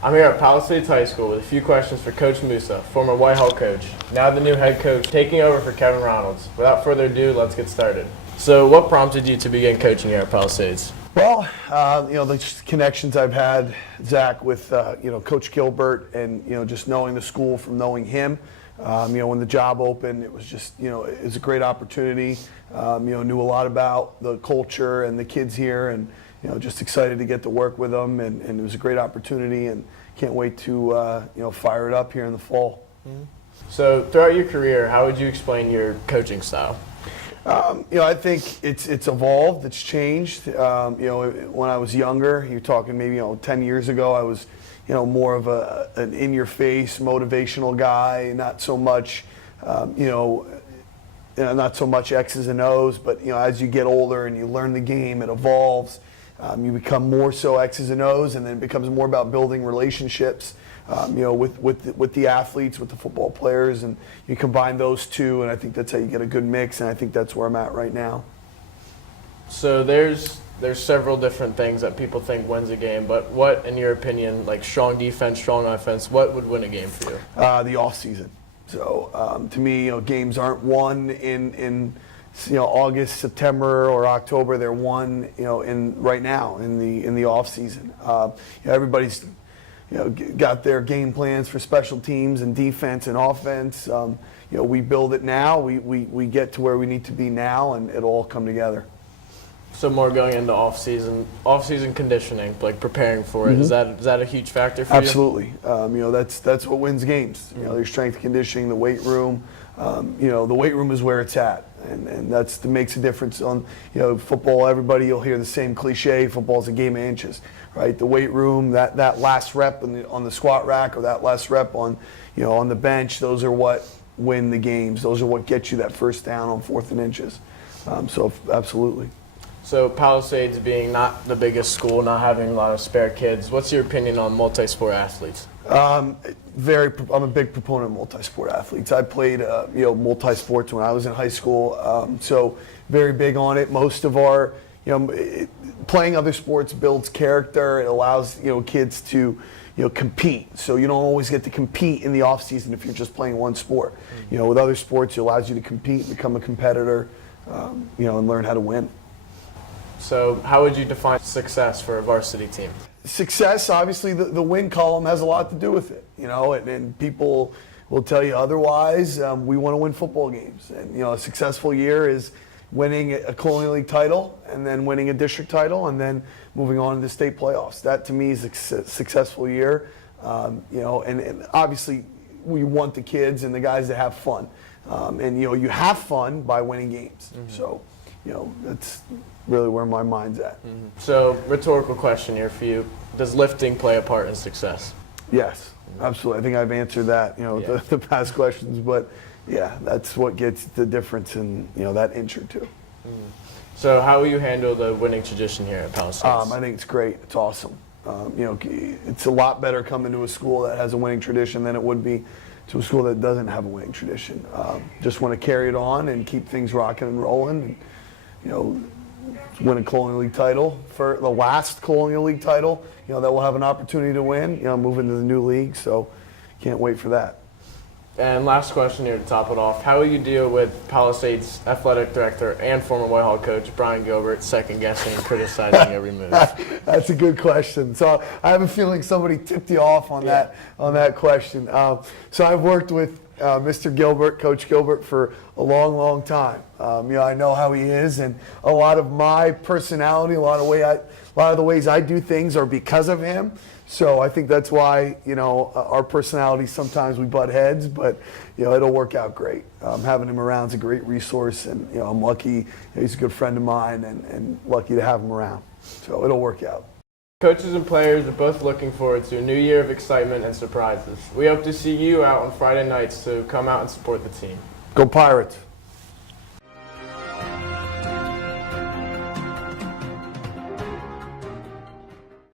I'm here at Palisades High School with a few questions for Coach Moussa, former Whitehall coach, now the new head coach, taking over for Kevin Ronalds. Without further ado, let's get started. So what prompted you to begin coaching here at Palisades? Well, the connections I've had, Zach, with, Coach Gilbert and, just knowing the school from knowing him. When the job opened, it was just, it was a great opportunity. Knew a lot about the culture and the kids here and, just excited to get to work with them. And it was a great opportunity and can't wait to, fire it up here in the fall. Mm-hmm. So throughout your career, how would you explain your coaching style? I think it's evolved, it's changed. When I was younger, you're talking maybe 10 years ago, I was more of an in-your-face motivational guy, not so much not so much X's and O's, but as you get older and you learn the game, it evolves. You become more so X's and O's, and then it becomes more about building relationships. With the athletes, with the football players, and you combine those two, and I think that's how you get a good mix, and I think that's where I'm at right now. So there's several different things that people think wins a game, but what, in your opinion, like strong defense, strong offense, what would win a game for you? The offseason. So to me, games aren't won in August, September, or October. They're won right now in the offseason. Everybody's got their game plans for special teams and defense and offense. We build it now. We get to where we need to be now, and it'll all come together. So more going into off-season conditioning, like preparing for it. Mm-hmm. Is that a huge factor for you? Absolutely. That's what wins games. Mm-hmm. Your strength conditioning, the weight room. The weight room is where it's at, and that makes a difference on football. Everybody, you'll hear the same cliche: football's a game of inches, right? The weight room, that last rep on the squat rack, or that last rep on the bench, those are what win the games. Those are what get you that first down on 4th and inches. So absolutely. So Palisades being not the biggest school, not having a lot of spare kids, what's your opinion on multi-sport athletes? I'm a big proponent of multi-sport athletes. I played multi-sports when I was in high school, so very big on it. Most of our playing other sports builds character. It allows kids to compete. So you don't always get to compete in the off season if you're just playing one sport. With other sports, it allows you to compete, become a competitor, and learn how to win. So how would you define success for a varsity team? Success, obviously, the win column has a lot to do with it, and people will tell you otherwise. We want to win football games, and a successful year is winning a Colonial League title, and then winning a district title, and then moving on to the state playoffs. That to me is a successful year, and obviously we want the kids and the guys to have fun, and you have fun by winning games. Mm-hmm. So that's really where my mind's at. Mm-hmm. So, rhetorical question here for you. Does lifting play a part in success? Yes, absolutely. I think I've answered that, the past questions, but yeah, that's what gets the difference in, that inch or two. Mm-hmm. So how will you handle the winning tradition here at Palisades? I think it's great. It's awesome. It's a lot better coming to a school that has a winning tradition than it would be to a school that doesn't have a winning tradition. Just want to carry it on and keep things rocking and rolling. And, win a Colonial League title, for the last Colonial League title, that we'll have an opportunity to win, move into the new league, so can't wait for that. And last question here to top it off. How will you deal with Palisades athletic director and former Whitehall coach Brian Gilbert second-guessing and criticizing every move? That's a good question. So I have a feeling somebody tipped you off on that question. So I've worked with Mr. Gilbert, Coach Gilbert, for a long, long time. I know how he is, and a lot of my personality, a lot of the ways I do things are because of him. So I think that's why our personalities sometimes we butt heads, but it'll work out great. Having him around is a great resource, and I'm lucky. He's a good friend of mine, and lucky to have him around. So it'll work out. Coaches and players are both looking forward to a new year of excitement and surprises. We hope to see you out on Friday nights to come out and support the team. Go Pirates!